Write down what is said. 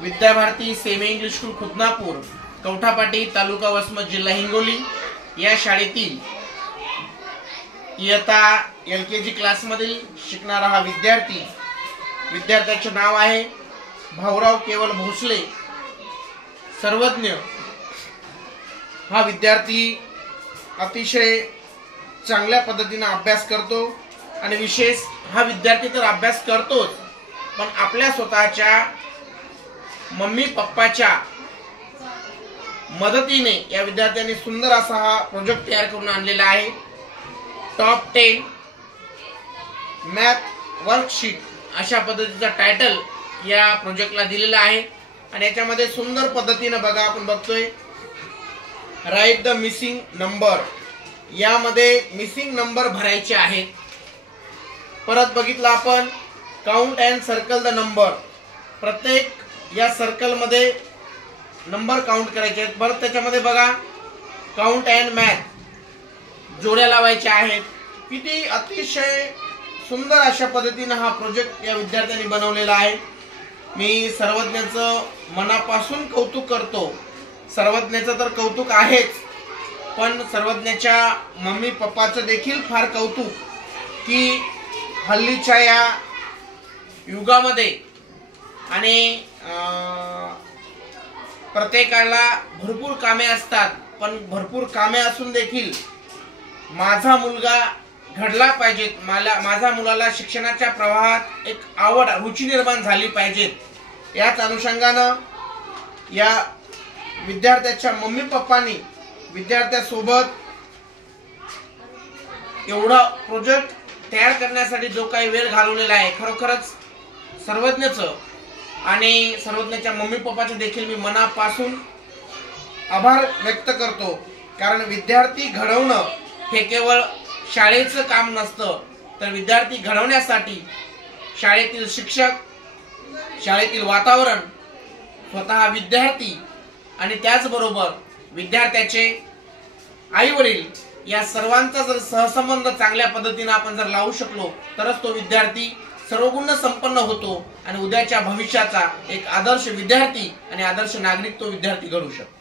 Vidya Bharati semi English school Khudnapur, Kavathapati, तालुका वसमत, जिल्हा हिंगोली या शाळेतील इयत्ता LKG क्लास मधील शिकणारा हा विद्यार्थ्याचे नाव आहे भाऊराव केवल भोसले। सर्वज्ञ हा विद्यार्थी अतिशय चांगल्या पद्धतीने अभ्यास करतो आणि विशेष हा विद्यार्थी तर अभ्यास करतोच, पण आपल्या स्वतःच्या मम्मी पप्पाच्या मदतीने या विद्यार्थ्यांनी सुंदर असा हा प्रोजेक्ट तयार करून आणलेला आहे। टॉप 10 मॅथ वर्कशीट अशा पद्धतीचा टायटल या प्रोजेक्टला दिलेला आहे आणि याच्यामध्ये सुंदर पद्धतीने बघा आपण बघतोय राईट द मिसिंग नंबर, यामध्ये मिसिंग नंबर भरायचे आहेत। परत बघितलं आपण count and circle the number, प्रत्येक या सर्कल मध्ये नंबर काउंट करायचे आहेत। परत त्याच्यामध्ये बघा काउंट अँड मॅथ जोड्या लावायच्या आहेत। किती अतिशय सुंदर अशा पद्धतीने हा प्रोजेक्ट या विद्यार्थ्यांनी बनवलेला आहे। मी सर्वज्ञाचं मनापासून कौतुक करतो। सर्वज्ञाचं तर कौतुक आहेच, पण सर्वज्ञाच्या मम्मी पप्पाचं देखील फार कौतुक की हल्लीच्या या युगामध्ये आणि प्रत्येकाला भरपूर कामे असतात, पण भरपूर कामे असून देखील माझा मुलगा घडला पाहिजे, माझ्या मुलाला शिक्षणाच्या प्रवाहात एक आवड रुची निर्माण झाली पाहिजे, याच अनुषंगानं या विद्यार्थ्याच्या मम्मी पप्पांनी विद्यार्थ्यासोबत एवढा प्रोजेक्ट तयार करण्यासाठी जो काही वेळ घालवलेला आहे, खरोखरच सर्वज्ञाचं आणि सर्वज्ञाच्या मम्मी पप्पाचे देखील मी मनापासून आभार व्यक्त करतो। कारण विद्यार्थी घडवणं हे केवळ शाळेचं काम नसतं, तर विद्यार्थी घडवण्यासाठी शाळेतील शिक्षक, शाळेतील वातावरण, स्वतः विद्यार्थी आणि त्याचबरोबर विद्यार्थ्याचे आई वडील या सर्वांचा जर सहसंबंध चांगल्या पद्धतीने आपण जर लावू शकलो तरच तो विद्यार्थी सर्वगुण संपन्न होतो आणि उद्याच्या भविष्याचा एक आदर्श विद्यार्थी आणि आदर्श नागरिक तो विद्यार्थी घडू शकतो।